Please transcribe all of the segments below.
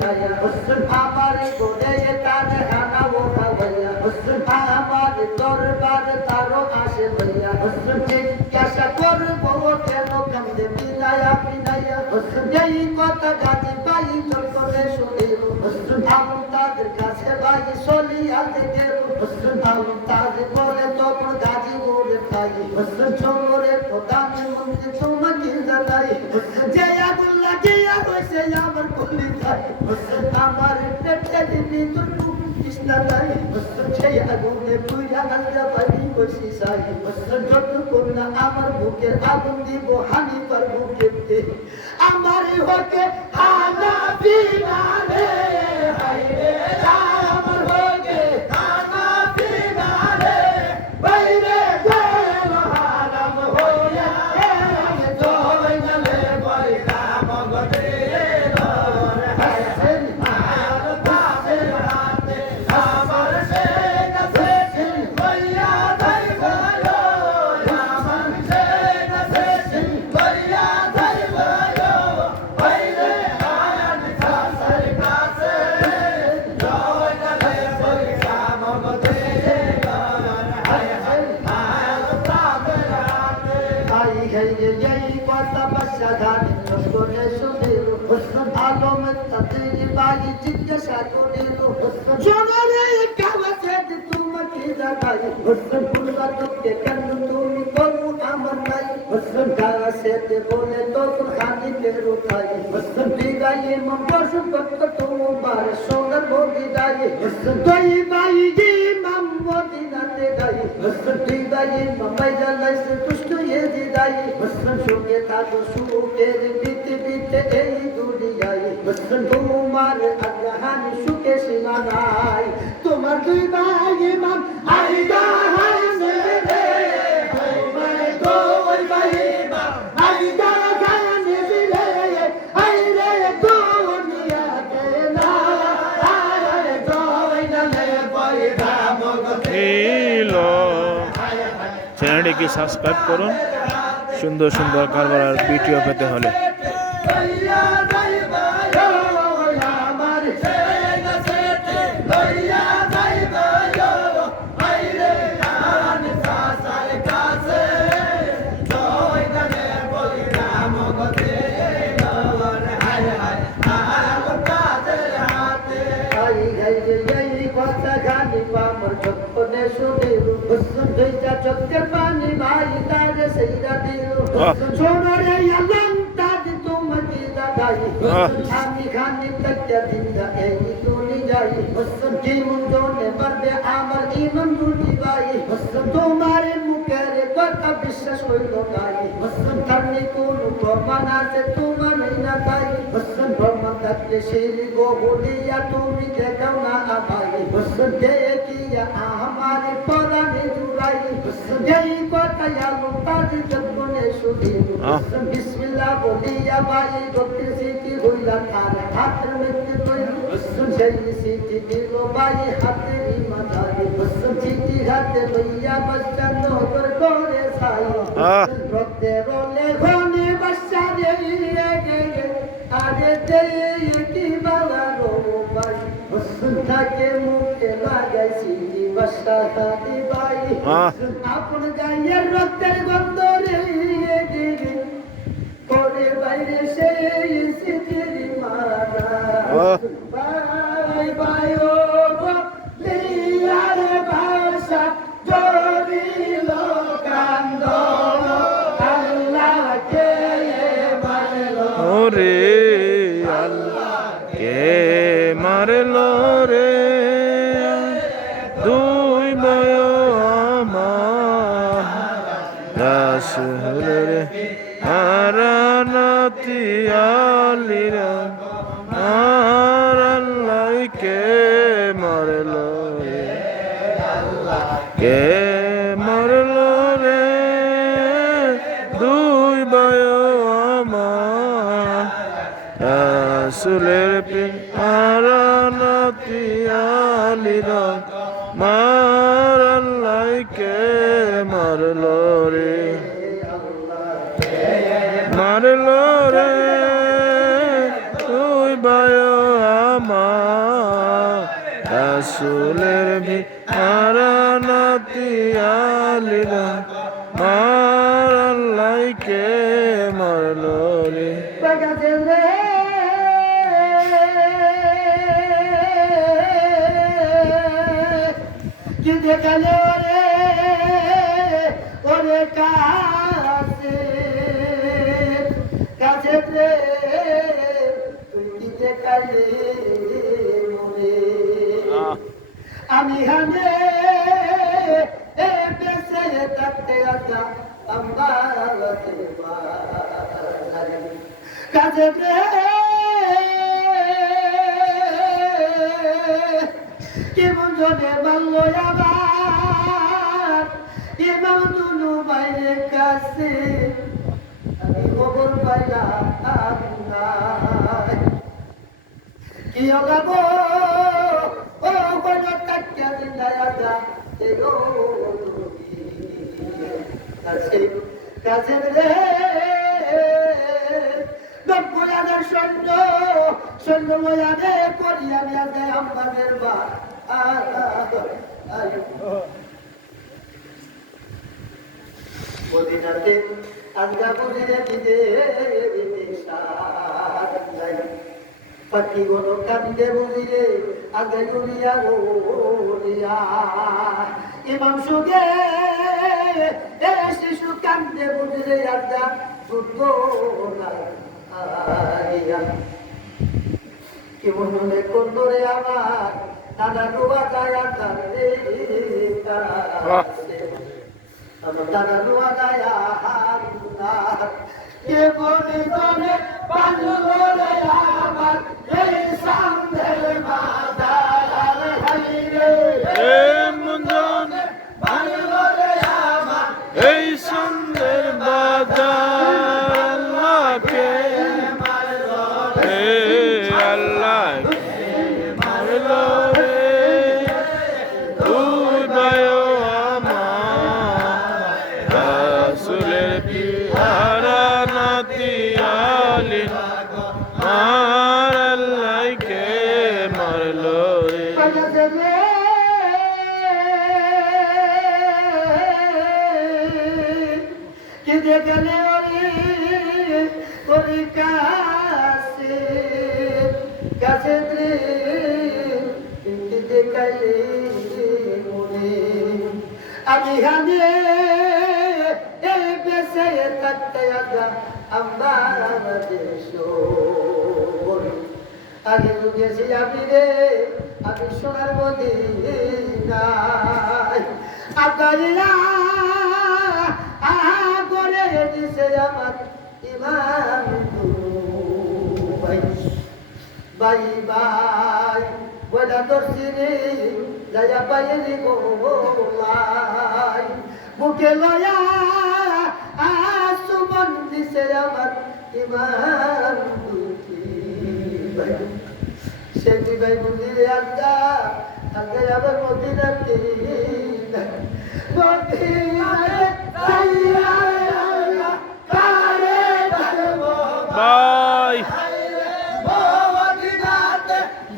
বিনায়া আমার গোরে তার হানা ও ভাইয়া আমার দরবার তারও আসে ভাইয়া জিজ্ঞাসা করবো কেন কান্দে বিনায়া বিনায়া এই কথা গাজি পাই চল করে শুনে তাদের কাছে ভাই চলিয়া থেকে তাজ বলে তখন গাজি ওরে ভাই ছোটরে প্রধানমন্ত্রী তোমাকে জানাই যে আগুন লাগিয়া হয়েছে আমার কলি ভাই আমার পেটে দিবি তোর কৃষ্ণা ভাই সেই আগুনে পুইরা হালকা পানি বসি সাই যতক্ষণ না আমার বুকের আগুন দিব হানি পার বুকে আমার হকে হানা বিনা রে হাই রে আমার হকে হানা বিনা রে বাইরে গেল হারাম হইয়া আমি তোই গলে বইরা মগদে হাসেন আর তাদের হাতে আমার সে কাছে বইয়া তাই গলো আমার সে কাছে বইয়া তাই গলো বাইরে আয়ান কাছে কাছে তোই গলে বইরা মগদে কথা বাসা ধানি করে শুনে আলম তাদের বাড়ি জিজ্ঞাসা করে জনরে কাছে তোমাকে জানাই পুরবা তোকে কেন তুমি করবো আমার নাই কাছে বলে তখন খানি বেরো খাই বিদায় মশু কত তোমার সোনার বিদায় তুই মাই জি মাম মদিনাতে যাই বিদায় মামাই জানাইছে তুষ্ট এ দিদাই সুখে থাকো সুখের পৃথিবীতে এই দুনিয়ায় তোমার আল্লাহান সুখে সীমা নাই তোমার দুই ভাই ইমাম আইদা হাসে রে তোমার দুই ভাই ইমাম আইদা গানে দিলে আইরে দুনিয়াতে না আরে দুই নালে পয়দা মগতে চ্যানেলটিকে সাবস্ক্রাইব করুন সুন্দর সুন্দর কারবার ভিডিও পেতে হলে। চোখের পানি ভাই তার সেইরা দিল সোনারে আলম তাজ তোমাকে দাদাই আমি খানি তক্কা দিন্দা এই তুলি যাই কি মুন্ডনে পারবে আমার ইমান দুটি ভাই তোমার মুখের কথা বিশ্বাস হইল তাই তারনি কোন প্রমাণ আছে তোমার না তাই প্রমাণ থাকলে সেই গহলিয়া তুমি দেখাও না ভাই দেখিয়া আমার পরাণে জুড়াই এই কথাই আলো তাজ যতনে শুধু বিসমিল্লাহ বলিয়া ভাই গতি সিটি হইলা তার হাতের মধ্যে তৈরি সেই সিটি দিল ভাই হাতের মাথায় চিঠি হাতে লইয়া বাচ্চা নজর করে সাই রক্তে রলে ঘনে বাচ্চা আরে দেই কি বাবা রো ভাই থাকে মুখে লাগাইছি বাচ্চা হাতে ভাই আপন গায়ের রক্তের গন্ধ রে করে বাইরে সেই সিটির মারা ভাই ভাই ও লিয়ার ভাষা জড়িল কান্দ আল্লাহকে মারলো ওরে আল্লাহ কে মারলো রে দুই বয় আমার দাস হলে রে আরানতি আলিরা আর আল্লাহ কে মারলো রে কে মারলো রে দুই বয় আমার রাসূলের প্রেম আরানতি আলিরা মার আল্লাহ কে মারলো রে মারলো রে তুই বায় রাসূলের বিহারানাতি আলিলা মার আল্লাহকে মারলো রে বাগাতে রে কি দেখালে ওরে ওরে কাছে কাছে রে তুই কি দেখালে মনে আমি হানে বেঁচে থাকতে আসা আমাকে কাছে রে কেমন জনে মানল আবার ইমাম দুলু বাইরের কাছে আমি খবর পাইলাম না কি হগাবো ও কোন টাকা জিন্দায়া যা এগো কাছে কাছে রে 90,000 সৈন্য লয়ারে করিয়া নিয়া যায় আমাদের বা মদিনাতে আজকা বুঝিয়ে দিতে পাখি গনো কান্দে বুঝিয়ে আগে গুলিয়া গুলিয়া ইমাম সুগে শিশু কান্দে বুঝিয়ে আজকা যুদ্ধ কেমন মনে করলে আমার দাদা ডুবা যায় আমার দাদা ডুবা যায় কে বলে বলে বাংলা আমার এই সামনের মাদার হাইরে মন বাংলা আমার এই সুন্দর বাজার আল্লাহকে হে আল্লাহ মারলো রে উদয় আমার রাসূলের বিহারানাতি আলি মার আল্লাহকে মারলো রে কি দেখলে ওরে কাছে কাছে কি দেখালে মনে আমি হানে বেঁচে থাকতে আগা আমার দেশ আগে গেছি আমি রে আমি সোনার মদিনায় আগাইয়া আগরে দিছে আমার ইমান বাই বাই বলা দর্শিনী যায়া পাইনি গোলাই বুকে লয়া সুমন দিছে আমার ইমান সেটি ভাই মন্দিরে আজকা আজকে আবার মদিনাতে বাই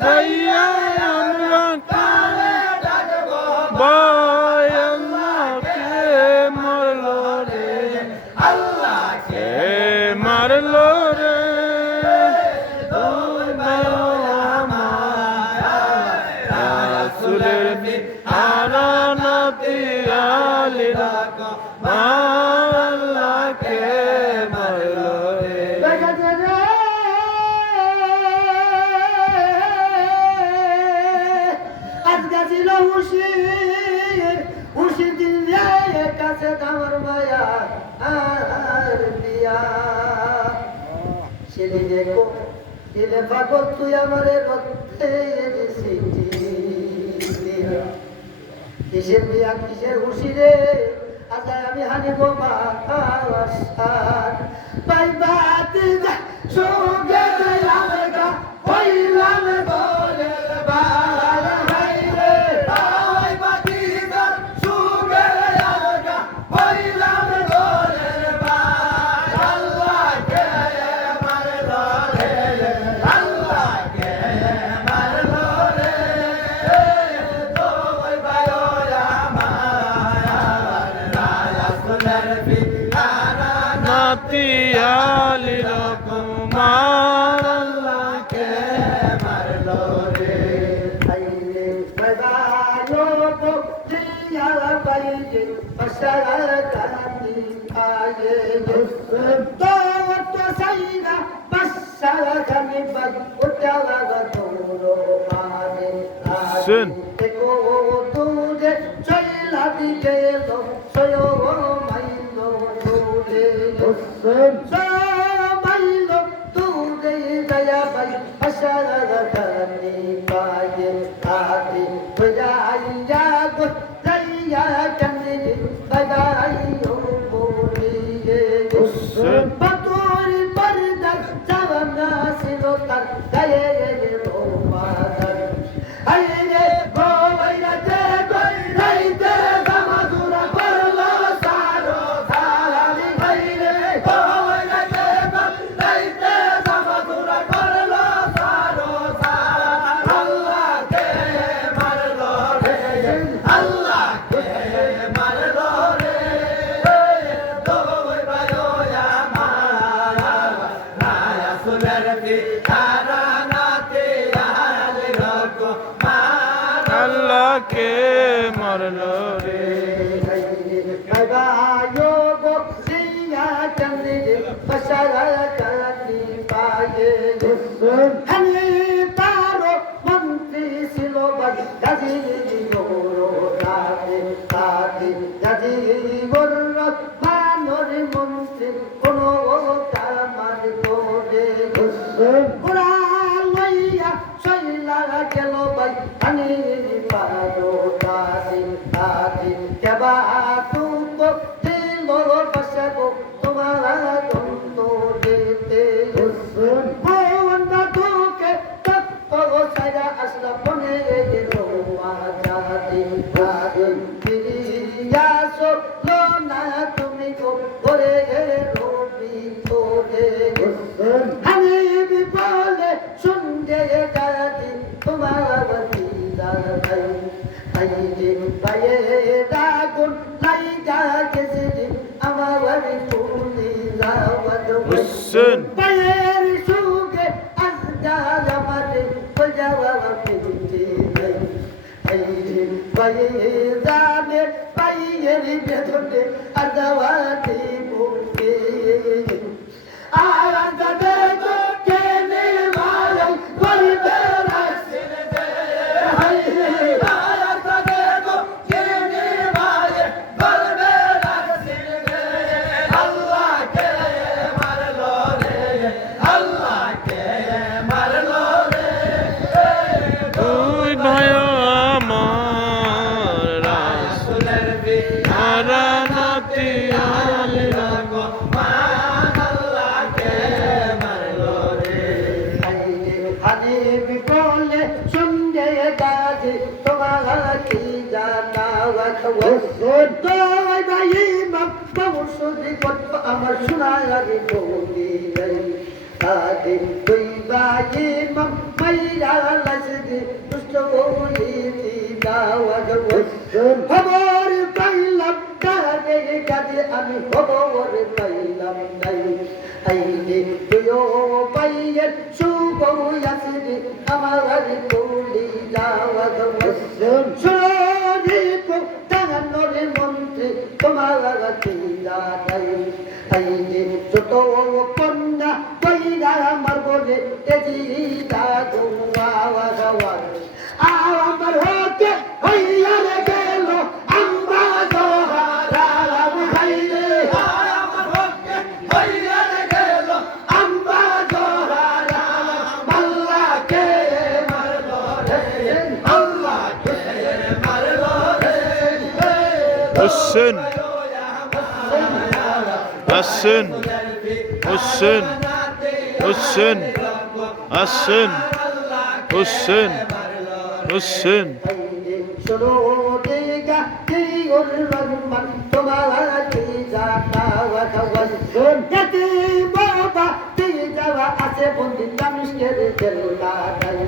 যাইয়া আমরা বাই আল্লাহকে মারলো রে আল্লাহকে মারলো রে রাসূলের বিহারানাতি আলিরা আল্লাহকে মারলো রে আজকা ছিল হুশি দিলে কাছে আমার মায়া আর দিয়া ছেলে দেখো দিলে পাগল তুই আমারে রক্তে কিসের বিয়া কিসের হুশি রে আজ আমি হানিব বাসার পাইবা দিদা সুগে লাগা হইলাম বলে বাল হাইরে পাইবা দিদা সুগে লাগা হইলাম বলে বাল আল্লাহকে মারলো রে আল্লাহকে মারলো রে রে আইরে বাবায়ো বকিয়া বাইরে পাশারা গানি আয়ে তো সাইরা পাশারা গানি বাই ওটালা গতরো মানে শুন দেখো তুরে চলা দিলে তো সয়ো মাইলো তুরে মাইলো তুরে দয়া বাই পাশারা গানি পায়ে আদি বজাইয়া গো দয়া কানে বাই ও বলিয়ে বাতুরি পর্দা জানা ছিল তার গায়ে ও মাদার আইরে গোয়া দে গই রাইতে জামাদুরা পরলো সারো সালালি আইরে গোয়া দে গই রাইতে জামাদুরা পরলো সারো সালা আল্লাহ কে মারলো রে আল্লাহ কে মারলো রে দোই বায়োয়া মারা রায়া সুনের বি তারানাতে আলে রকো আল্লাহ কে মারলো রে বাবায়ো বক্সিয়া চন্দ্রে পাশারা কাটি পায়ে আমি তারো মন্ত্রী ছিল বাড়ি গাজি গোরো রাতে কাটি গাজি গোরো মানর মন্ত্রী কোনো কামার করে ওরা লইয়া শৈলা গেল বাই আনি পারো কাটি কাটি কেবা তুমো দিল বসাবো তোমারা দন্ত দিতে ভগবান তোকে তত্ত্ব সাইরা আসলা বনে গেল মাঝাতে কাটি ফিরিয়াসো না তুমি গো করে রবি তোরে আমি বিপলে শুনতে গাদি তোমার দিদার আইরে পায়ে দাগুন লাইগা গেছে আমার তুলি যাওয়াত হুসেন পায়ের সুগে আজগা আমারে বজাওয়া পিটি নাই আইরে পায়ে যাবে পায়ের বেদনে আদাওয়া দিবকে আওয়াজ দে গো কেনে মালাই বলবে রাসিল দে আইরে আওয়াজ দে গো কেনে মালাই বলবে রাসিল দে আল্লাহ কে মারলো রে আল্লাহ কে মারলো রে তুই ভাই আমার রাসুলের বি তারানাতে আলে রকো আল্লাহ কে মারলো রে আরে বিপলে শুনতে গাজি তোমার কি জানা রাখবো তোই ভাই বাবুসুদি কত আমার শোনায়ারি বলি যাই আরে তুই ভাই মাইরা লাসদি দুষ্ট বলি দাওয়াজ খবর পাইলাম কারে গাজি আমি খবর পাইলাম নাই আইলে তুইও পাইয়ে শুভ আসিদি আমার বলি দাওয়াজ শরীফ তাহানোর মন্ত্রী তোমার চিলা নাই আইলে যত কন্যা কইরা আমার বলে তেজি দাগুয়া গাওয়া আমার হতে হইয়া গেল আমরা দোহারা ভাইরে আমার হতে হইয়া গেল আমরা দোহারা আল্লাহ কে মারলো রে আল্লাহ কে মারলো রে হুসেন হাসান হুসেন হুসেন হাসান হুসেন হুসেন শোনো দেগা কি ওর রহমান তোমার কি জানা ওয়াজওয়াজ গতি বাবা তি যাওয়া আছে বন্দি তামিশের জেলা নাই